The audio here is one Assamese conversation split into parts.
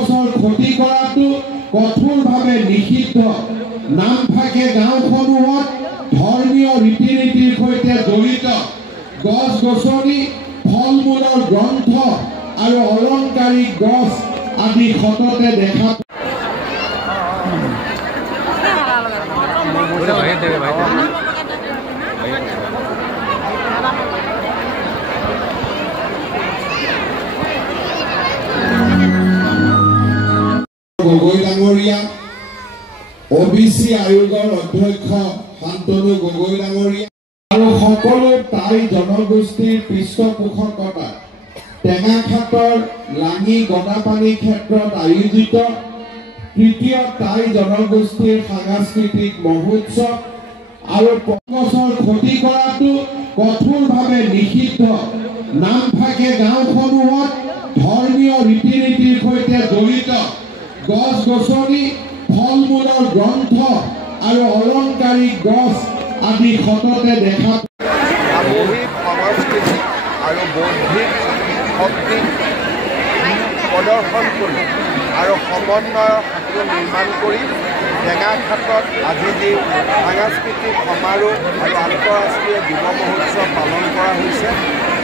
গছৰ ক্ষতি কৰাটো কঠোৰভাৱে নিষিদ্ধ। নামফাকে গাঁওসমূহত ধৰ্মীয় ৰীতি নীতিৰ সৈতে জড়িত গছ গছনি, ফল মূলৰ গ্ৰন্থ আৰু অলংকাৰিক গছ আদি সততে দেখা গগৈ ডাঙৰীয়া, OBC আয়োগৰ অধ্যক্ষ শান্তনু গগৈ ডাঙৰীয়া আৰু সকলো টাই জনগোষ্ঠীৰ পৃষ্ঠপোষকতা টেঙাখাটৰ লাঙি গদাপানী ক্ষেত্ৰত আয়োজিত তৃতীয় টাই জনগোষ্ঠীৰ সাংস্কৃতিক মহোৎসৱ আৰু গছৰ ক্ষতি কৰাটো কঠোৰভাৱে নিষিদ্ধ। নামফাকে গাঁওসমূহত ধৰ্মীয় ৰীতি নীতিৰ সৈতে জড়িত গছ গছনি, ফল মূলৰ গ্ৰন্থ আৰু অলংকাৰিক গছ আদি সততে দেখা সামূহিক সাংস্কৃতিক আৰু বৌদ্ধিক শক্তি প্ৰদৰ্শন কৰি আৰু সমন্বয়ৰ সাঁকো নিৰ্মাণ কৰি টেঙাখাটত আজি যি সাংস্কৃতিক সমাৰোহ আৰু আন্তঃৰাষ্ট্ৰীয় যুৱ মহোৎসৱ পালন কৰা হৈছে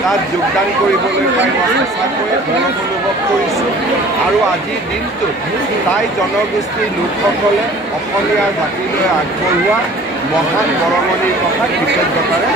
তাত যোগদান কৰিবলৈ পাই মই সঁচাকৈয়ে গৌৰৱ অনুভৱ কৰিছোঁ। আৰু আজিৰ দিনটোত টাই জনগোষ্ঠীৰ লোকসকলে অসমীয়া জাতিলৈ আগবঢ়োৱা মহান বৰঙণিৰ কথা কৃতজ্ঞতাৰে